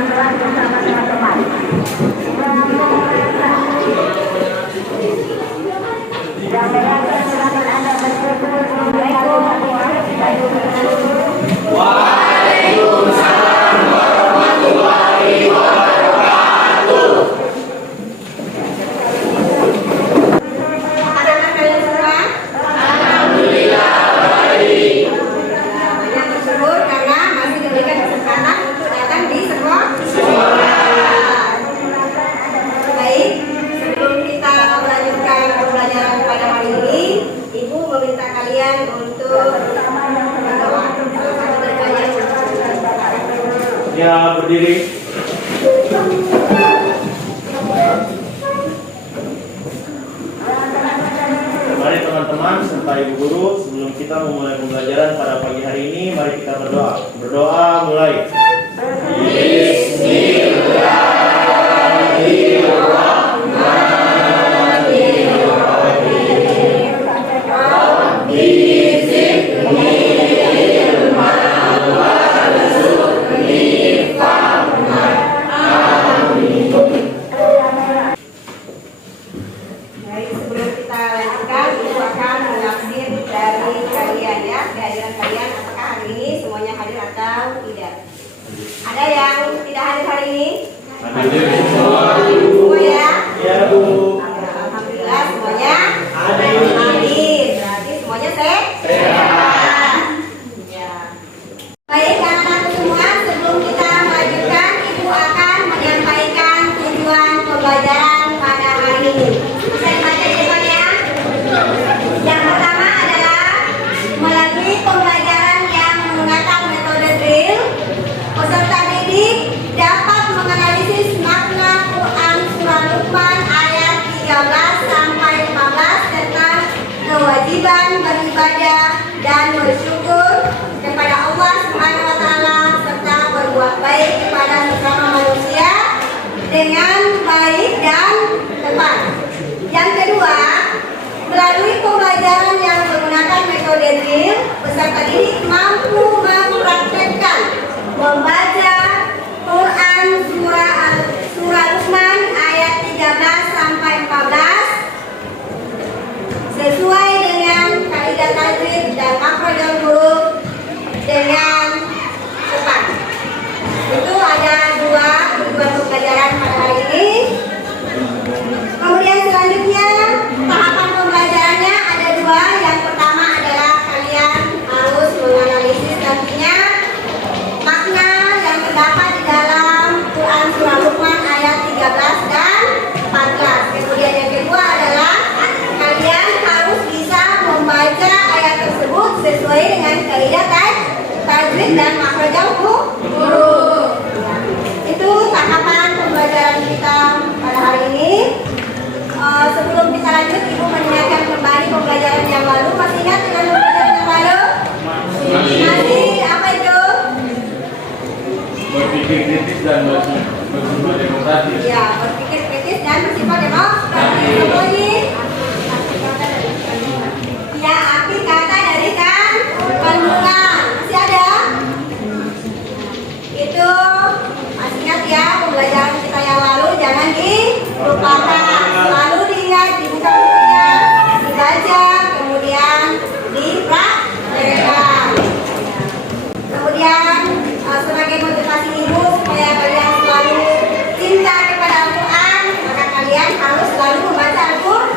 pelan-pelan bersama teman-teman. Yang berada silakan Anda bersyukur. Waalaikumsalam warahmatullahi wabarakatuh. Anak-anak kalian semua? Alhamdulillah baik. Banyak bersyukur karena masih diberikan kesempatan untuk datang di sekolah. Baik, sebelum kita melanjutkan pembelajaran pada hari ini, Ibu meminta kalian untuk berdoa. Salah satu dari kalian Ya, berdiri. Mari teman-teman serta ibu guru, sebelum kita memulai pembelajaran pada pagi hari ini, mari kita berdoa. Berdoa mulai. Baik, sebelum kita lanjutkan, Ibu akan menafsir dari kalian ya, kehadiran kalian. Apakah hari ini semuanya hadir atau tidak? Ada yang tidak hadir hari ini? Hadir semua. Semua ya? Ya, Bu. Alhamdulillah semuanya Hadir. hadir. Berarti semuanya sehat. Ya. Baik anak-anak semua, sebelum kita melanjutkan, Ibu akan menyampaikan tujuan pembelajaran pada hari ini. Bisa dibaca di depan ya. Yang pertama adalah melalui pembelajaran yang menggunakan metode drill, peserta didik dapat menganalisis makna Quran Surah Luqman ayat 13 sampai 15 tentang kewajiban beribadah dan bersyukur kepada Allah Subhanahu wa taala serta berbuat baik kepada sesama manusia dengan baik dan tepat. Yang kedua, melalui pembelajaran yang menggunakan metode drill, peserta didik mampu mempraktekkan membaca Quran Surah Luqman ayat 13 sampai 14 sesuai dengan kaidah tajwid dan makhrajul huruf dengan tepat. Itu ada dua tujuan pembelajaran pada hari ini. Kemudian selanjutnya tahapan pembelajarannya ada dua. Yang pertama adalah kalian harus menganalisis nantinya makna yang terdapat di dalam Quran Surah Luqman ayat 13 dan 14. Kemudian yang kedua adalah kalian harus bisa membaca ayat tersebut sesuai dengan kaidah tajwid dan makhrajul huruf. Itu tahapan pembelajaran kita pada hari ini. Sebelum kita lanjut, Ibu mengingatkan kembali pembelajaran yang lalu. Masih ingat dengan pembelajaran yang lalu? Masih apa itu? Berpikir kritis dan bersifat demokratis. Ya, berpikir kritis dan bersifat demokratis. Lagi? Ya, arti kata dari kan kandungan. Masih ada? Itu masih ingat ya pembelajaran kita yang lalu, jangan dilupakan. Selalu diingat, dibuka bukunya, dibaca, kemudian dipraktekkan. Kemudian sebagai motivasi Ibu supaya kalian selalu cinta kepada Al-Quran, maka kalian harus selalu membaca Al-Quran.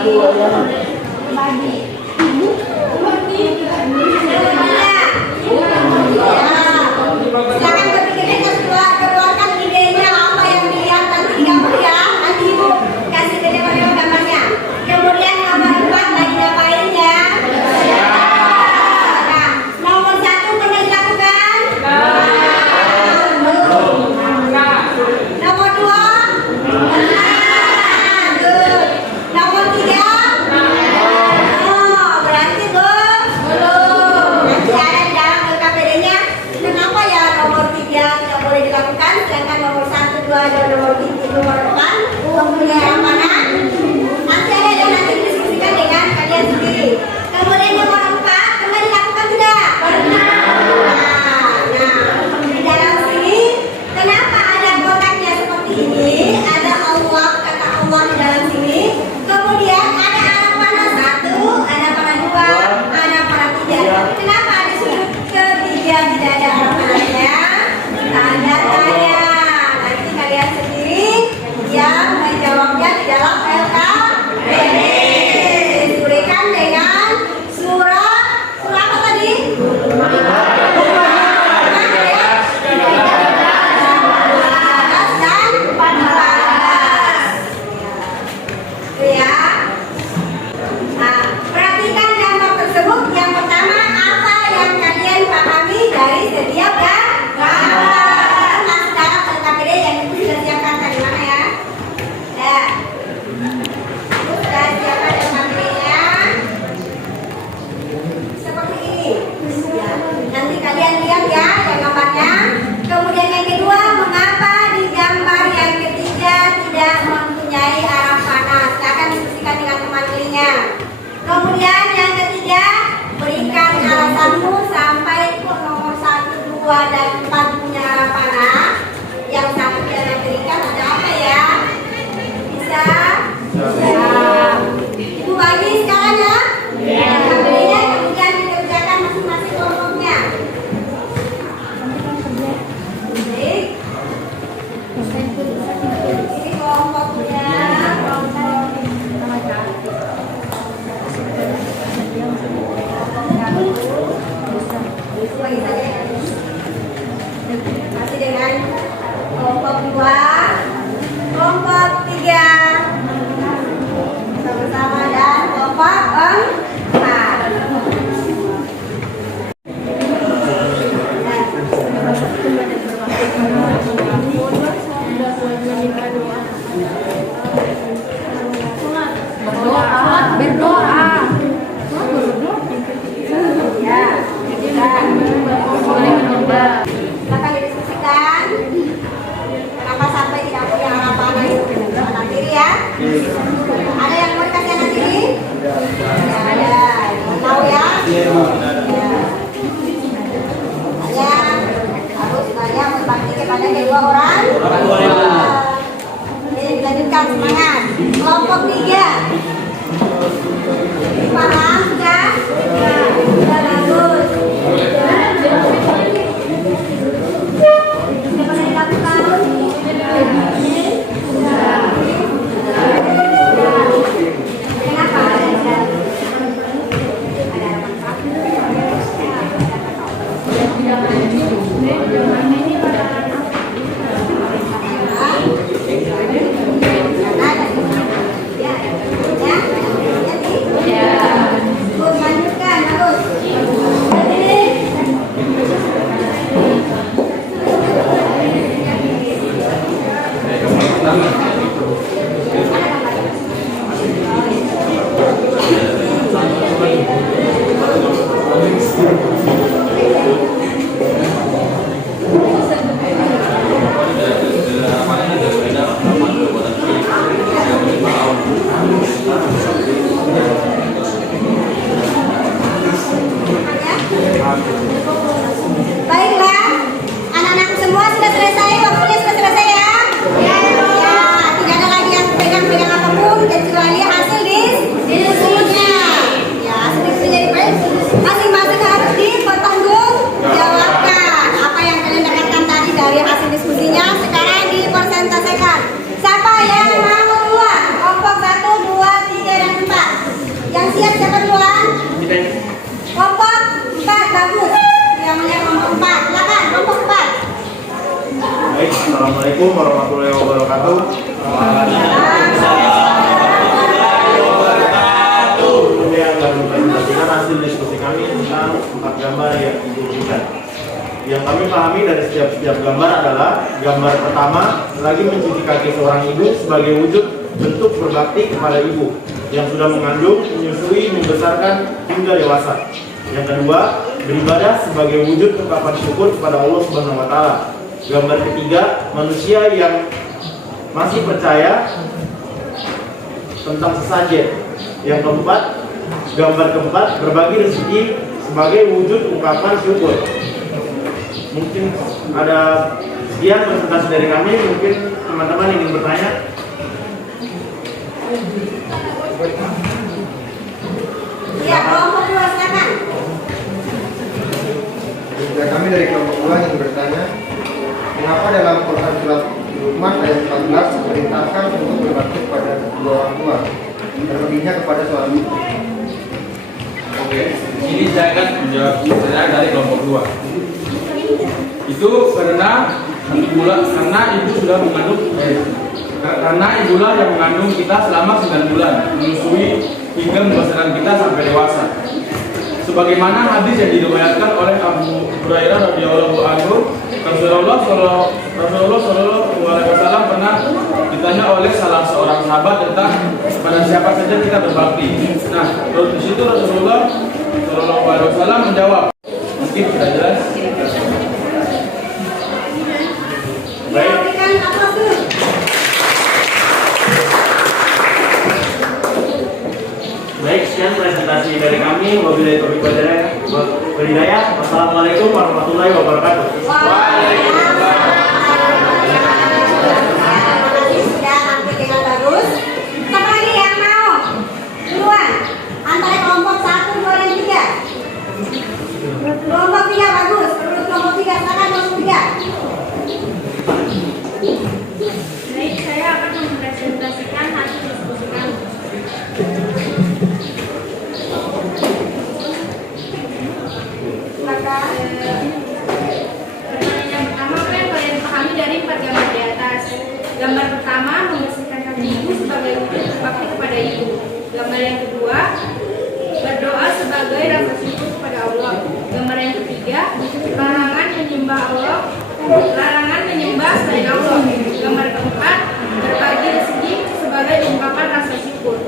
Silakan berpikir keluarkan idenya apa yang dilihat nanti di gambar ya. Nanti ibu kasih ke depan gambarnya. Kemudian nomor 4 lagi ngapain ya? Nah, nomor 1 pernah dilakukan? Nomor 2? Good. Nomor 3? siap siapa duluan? Kita Kelompok 4 bagus. Yang punya kelompok 4. Silakan kelompok 4. baik. Assalamualaikum warahmatullahi wabarakatuh. Kemudian kami presentasikan hasil diskusi kami tentang 4 gambar yang Ibu berikan. Yang kami pahami dari setiap gambar adalah gambar pertama lagi mencuci kaki seorang ibu sebagai wujud bentuk berbakti kepada ibu yang sudah mengandung, menyusui, membesarkan hingga dewasa. Yang kedua, beribadah sebagai wujud ungkapan syukur kepada Allah Subhanahu wa taala. Gambar ketiga, manusia yang masih percaya tentang sesajen. Yang keempat, gambar keempat, berbagi rezeki sebagai wujud ungkapan syukur. Mungkin ada sekian presentasi dari kami. Mungkin teman-teman ingin bertanya. Ya, kelompok 2 silakan. Ya, kami dari kelompok 2 ingin bertanya, mengapa dalam Quran surat Luqman ayat 14 diperintahkan untuk berbakti kepada kedua orang tua, terlebihnya kepada suami? Oke, ini saya akan menjawab saya dari kelompok 2. Itu karena ibu sudah mengandung, karena ibulah yang mengandung kita selama 9 bulan, menyusui hingga membesarkan kita sampai dewasa. Sebagaimana hadis yang diriwayatkan oleh Abu Hurairah radhiyallahu anhu, Rasulullah Shallallahu alaihi wasallam pernah ditanya oleh salah seorang sahabat tentang pada siapa saja kita berbakti. Nah, di situ Rasulullah Shallallahu alaihi wasallam menjawab. Mungkin sudah jelas. Baik. Berikan aplaus dulu. Baik, sekian presentasi dari kami. Wabillahi taufiq wal hidayah. Wassalamualaikum warahmatullahi wabarakatuh. Sudah tampil dengan bagus. Siapa lagi yang mau? Duluan. Antara kelompok 1, 2, dan 3. Kelompok 3 bagus. Terus kelompok 3 silakan kelompok 3. Baik, saya akan mempresentasikan hasil diskusi kami. Silakan. Pertanyaan pertama, apa yang kalian pahami dari 4 gambar di atas? Gambar pertama, membersihkan kaki ibu sebagai wujud berbakti kepada ibu. Gambar yang kedua, berdoa sebagai rasa syukur kepada Allah. Gambar yang ketiga, larangan menyembah selain Allah. Gambar keempat, berbagi rezeki sebagai ungkapan rasa syukur.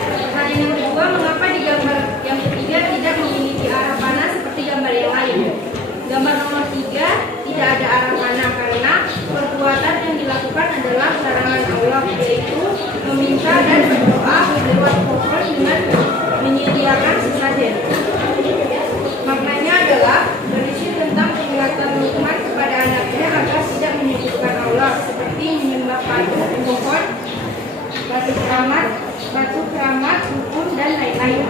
Pertanyaan yang kedua, mengapa di gambar yang ketiga tidak memiliki arah panah seperti gambar yang lain? Gambar nomor 3 tidak ada arah panah karena perbuatan yang dilakukan adalah larangan Allah, yaitu meminta dan berdoa lewat pohon dengan menyediakan sesajen. Maknanya adalah berisi tentang peringatan Luqman kepada anaknya agar tidak menyebutkan Allah seperti menyembah patung, pohon, batu keramat, dukun, dan lain-lain.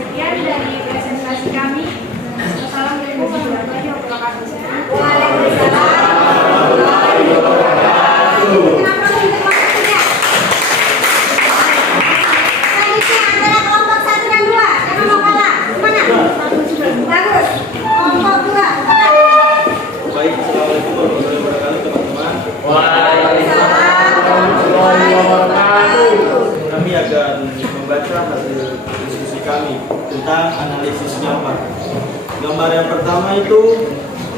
Sekian dari presentasi kami. Assalamualaikum warahmatullahi wabarakatuh. Waalaikumsalam warahmatullahi wabarakatuh. Kenapa untuk kelompok 3? Selanjutnya adalah kelompok 1 dan 2. Siapa mau kalah? Mana? Bagus. Kelompok 2. Baik, assalamualaikum warahmatullahi wabarakatuh teman-teman. Waalaikumsalam warahmatullahi wabarakatuh. Kami akan membaca hasil diskusi kami tentang analisis gambar. Gambar yang pertama itu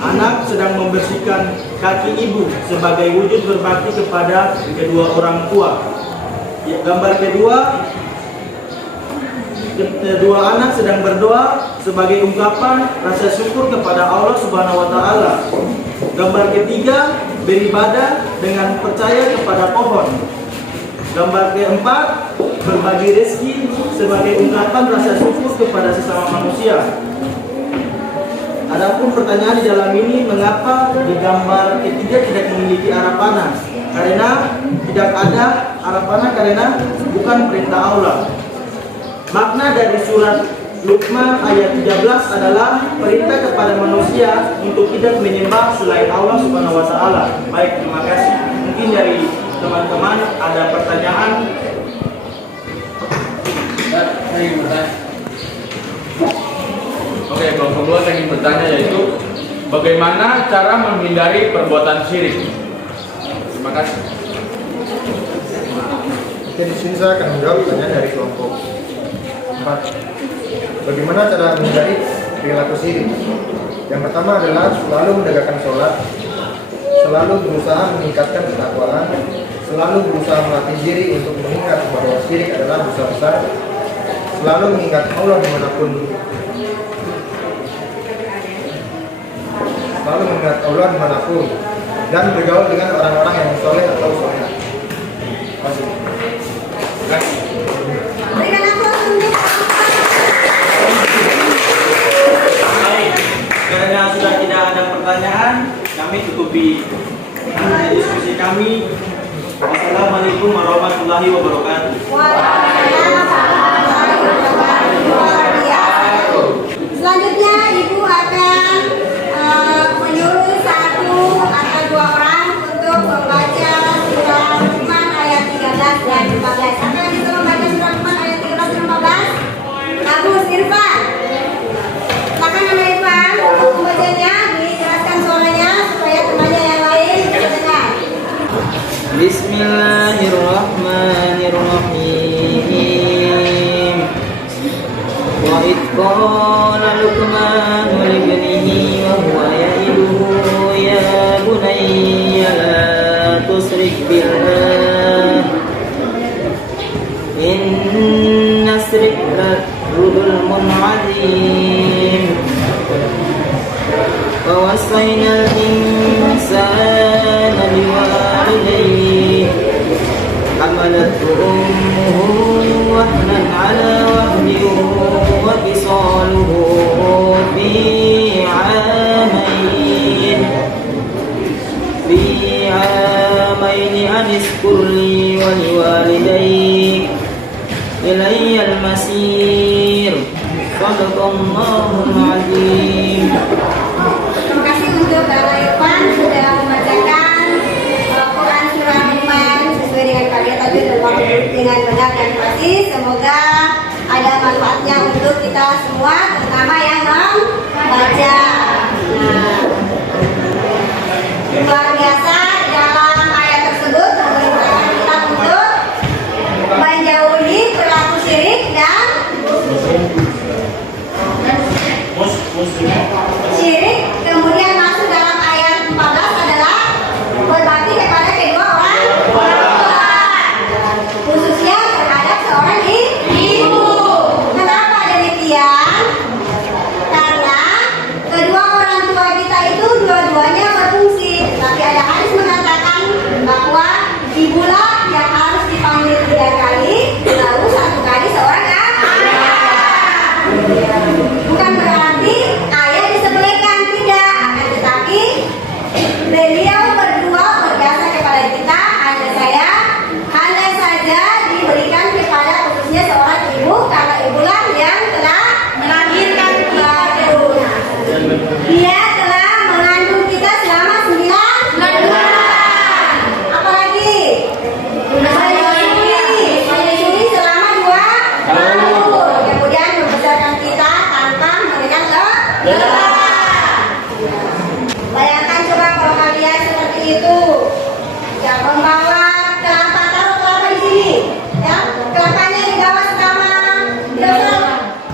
anak sedang membersihkan kaki ibu sebagai wujud berbakti kepada kedua orang tua. Gambar kedua anak sedang berdoa sebagai ungkapan rasa syukur kepada Allah Subhanahu wa taala. Gambar ketiga, beribadah dengan percaya kepada pohon. Gambar keempat, berbagi rezeki sebagai ungkapan rasa syukur kepada sesama manusia. Adapun pertanyaan di dalam ini, mengapa di gambar ketiga tidak memiliki arah panah? Karena tidak ada arah panah karena bukan perintah Allah. Makna dari surat Luqman ayat 13 adalah perintah kepada manusia untuk tidak menyembah selain Allah Subhanahu wa taala. Baik, terima kasih. Mungkin dari teman-teman ada pertanyaan bagaimana cara menghindari perbuatan syirik. Terima kasih. Oke, di sini saya akan menjawab pertanyaan dari kelompok 4. Bagaimana cara menghindari perilaku syirik? Yang pertama adalah selalu menegakkan sholat, selalu berusaha meningkatkan ketakwaan, selalu berusaha melatih diri untuk mengingat bahwa syirik adalah dosa besar, selalu mengingat Allah dimanapun, dan bergaul dengan orang-orang yang soleh atau soleh. Terima kasih. Berikan aplaus untuk Baik, karena sudah tidak ada pertanyaan, kami tutupi diskusi kami. Wassalamualaikum warahmatullahi wabarakatuh. Selanjutnya Ibu akan menyuruh 1 atau 2 orang untuk membaca surah Luqman ayat 13 dan 14. Siapa yang bisa membaca surah Luqman ayat 13 dan 14? Bagus, Irfan. Silakan nama Irfan untuk membacanya, dijelaskan suaranya supaya temannya yang lain bisa dengar. Bismillahirrahmanirrahim. Wa idh qala Luqman li ibnihi wa huwa ya'iduhu ya bunayya la tusyrik billah inna syirka dzulmun 'adzim. Wa wassayna al-insana biwalidayhi حملته أمه وهنا على وهن وفصاله في عامين أن اشكر لي ولوالديك إلي المصير. صدق الله العظيم. Terima kasih untuk Bapak Irfan sudah membacakan Quran surah Luqman sesuai dengan kalian tadi dan waktu dengan benar dan pasti. Semoga ada manfaatnya untuk kita semua, terutama yang membaca. Luar biasa dalam ayat tersebut memerintahkan kita untuk menjauhi perilaku syirik dan syirik. Kemudian masuk dalam ayat 14 adalah berbakti kepada kedua orang tua, khususnya terhadap seorang ibu. Kenapa demikian? Karena kedua orang tua kita itu dua-duanya berfungsi. Tapi ada hadis mengatakan bahwa ibulah yang harus dipanggil 3 kali, lalu 1 kali seorang ayah. Bukan berarti ayah disebelahkan, tidak, akan tetapi beliau berdua berjasa kepada kita, hanya saja diberikan kepada khususnya seorang ibu, karena ibulah yang telah melahirkan kita. Dia telah mengandung kita selama 9 bulan. Apalagi menyusui selama 2 tahun. Kemudian membesarkan kita tanpa mengenal lelah. Bayangkan coba kalau kalian seperti itu, yang membawa kelapa, taruh kelapa di sini, ya, kelapanya dibawa selama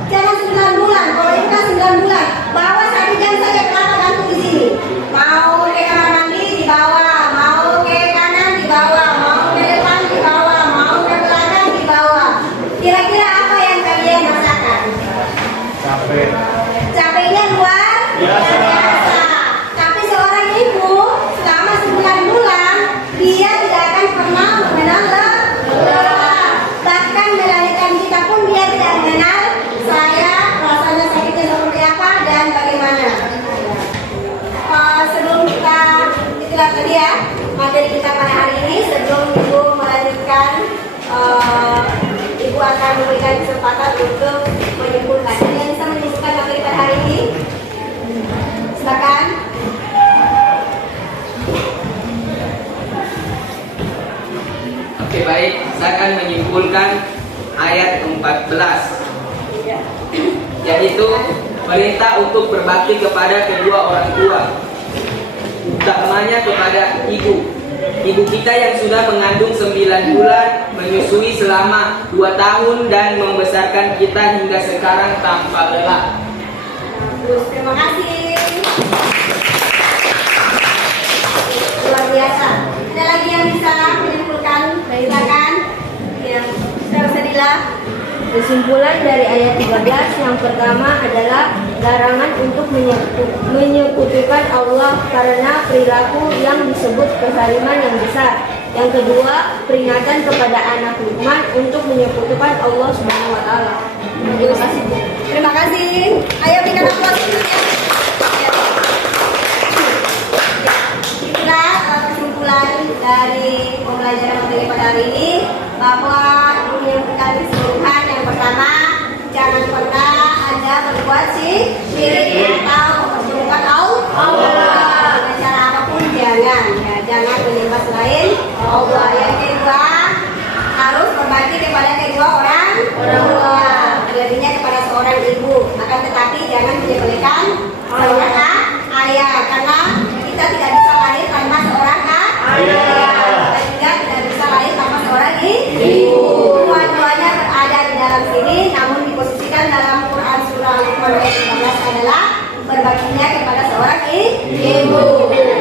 jangan 9 bulan. Kalau itu kan 9 bulan, bawa 1 jam saja kelapa gantung di sini. Mau ke kamar mandi dibawa, mau ke kanan dibawa, mau ke depan dibawa, mau ke belakang dibawa. Kira-kira apa yang kalian rasakan? Capeknya luar biasa. Tapi seorang ibu selama 9 bulan dia tidak akan pernah mengenal lelah. Bahkan melahirkan kita pun dia tidak mengenal saya rasanya sakitnya seperti apa dan bagaimana. Sebelum kita itulah tadi ya materi kita pada hari ini. Sebelum ibu melanjutkan, ibu akan memberikan kesempatan untuk menyimpulkan. Yang bisa menyimpulkan materi pada hari ini, silakan. Oke, baik, saya akan menyimpulkan ayat 14, yaitu perintah untuk berbakti kepada kedua orang tua, utamanya kepada ibu. Ibu kita yang sudah mengandung 9 bulan, menyusui selama 2 tahun dan membesarkan kita hingga sekarang tanpa lelah. Bagus, terima kasih. Luar biasa. Ada lagi yang bisa menyimpulkan, silakan. Yang Sadila. Kesimpulan dari ayat 13 yang pertama adalah larangan untuk menyekutukan Allah karena perilaku yang disebut kezaliman yang besar. Yang kedua, peringatan kepada anak Luqman untuk menyekutukan Allah Subhanahu wa taala. Terima kasih, Bu. Terima kasih. Ayo berikan aplaus dulu ya. Itulah kesimpulan dari pembelajaran materi pada hari ini, bahwa menyimpulkan keseluruhan. Yang pertama, jangan pernah Anda berbuat syirik atau mempersekutukan Allah. Dengan cara apapun jangan, ya, jangan menyembah selain Allah. Yang kedua, harus berbakti kepada kedua orang tua, terlebihnya kepada seorang ibu. Akan tetapi jangan menyepelekan seorang ayah, karena kita tidak bisa lahir tanpa seorang ayah. Kita juga tidak bisa lahir tanpa seorang ibu. Dua-duanya berada di dalam sini, namun diposisikan dalam Quran surah Al-Luqman ayat 15 adalah berbaktinya kepada seorang ibu.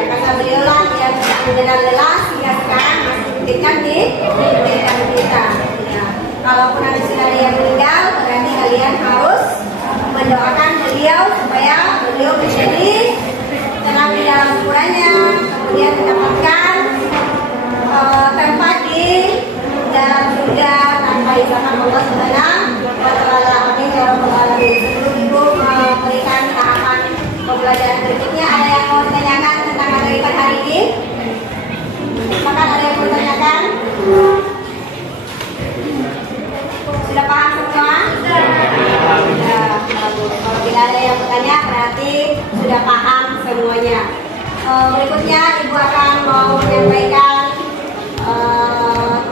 Karena beliaulah yang tidak mengenal lelah hingga sekarang masih diberikan di diberikan kita. Ya. Kalaupun ada saudara yang meninggal, berarti kalian harus mendoakan beliau supaya beliau menjadi tenang di dalam kuburannya, kemudian mendapatkan tempat di dalam surga tanpa hisaban Allah Subhanahu wa taala. Amin ya rabbal alamin. Sebelum Ibu memberikan tahapan pembelajaran berikutnya, ada yang mau ditanyakan tentang materi pada hari ini? Apakah ada yang mau ditanyakan? Sudah paham semua? Sudah. Bagus. Kalau tidak ada yang bertanya, berarti sudah paham semuanya. Berikutnya Ibu akan mau menyampaikan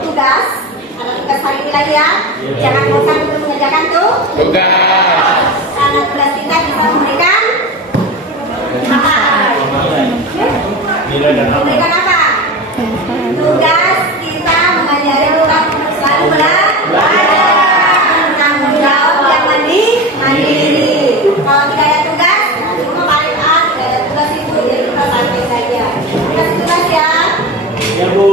tugas. Ada tugas hari ini lagi ya. Jangan bosan untuk mengerjakan tugas. Karena tugas kita memberikan apa? Memberikan apa? Tugas kita mengajari kita untuk selalu belajar. Tanggung jawab yang mandiri. Kalau tidak ada tugas, cuma paling tidak ada tugas itu, jadi kita santai saja. Kasih tugas ya. Ya, Bu.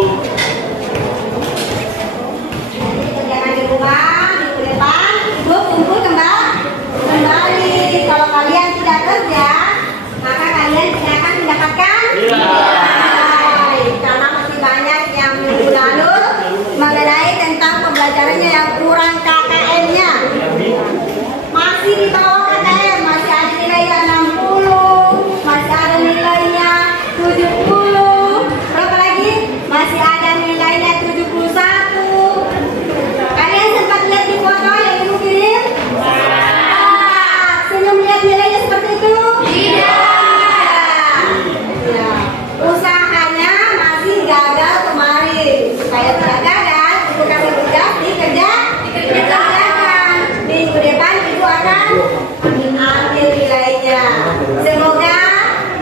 Jangan di rumah, minggu depan Ibu kumpul kembali. Kalau kalian tidak kerja, maka kalian tidak akan mendapatkan nilai. Karena masih banyak yang minggu lalu mengenai tentang pembelajarannya yang kurang KKM-nya. Masih di bawah KKM, masih ada nilainya 60, masih ada nilainya 70. Berapa lagi? Masih ada nilainya 71. Kalian sempat lihat di foto yang Ibu kirim? Senyum lihat nilainya seperti itu? Tidak. Ya. Usahanya masih gagal kemarin. Supaya tidak gagal, Ibu kasih tugas dikerjakan. Minggu depan Ibu akan ambil nilainya. Semoga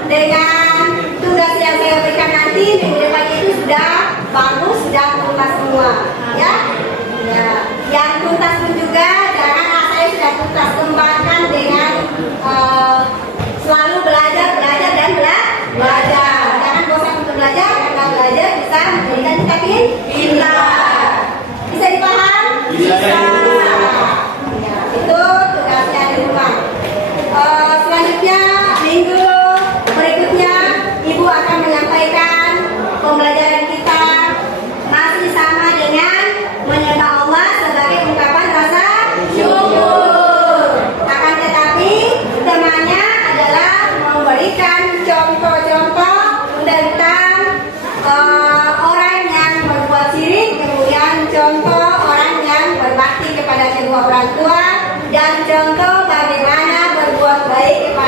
dengan tugas yang saya berikan nanti minggu depan itu sudah bagus, sudah tuntas semua, ya. Ya, yang tuntas pun juga jangan saya sudah tuntas, kembangkan dengan selalu belajar dan belajar. Jangan bosan untuk belajar, karena belajar bisa menjadikan kita pintar. Bisa dipaham? Bisa. Ya, itu tugasnya di rumah. Selanjutnya minggu berikutnya Ibu akan menyampaikan pembelajaran kita masih sama dengan menyembah Allah sebagai ungkapan rasa syukur. Akan tetapi temanya adalah memberikan contoh-contoh tentang orang yang berbuat syirik, kemudian contoh orang yang berbakti kepada kedua orang tua, dan contoh bagaimana berbuat baik kepada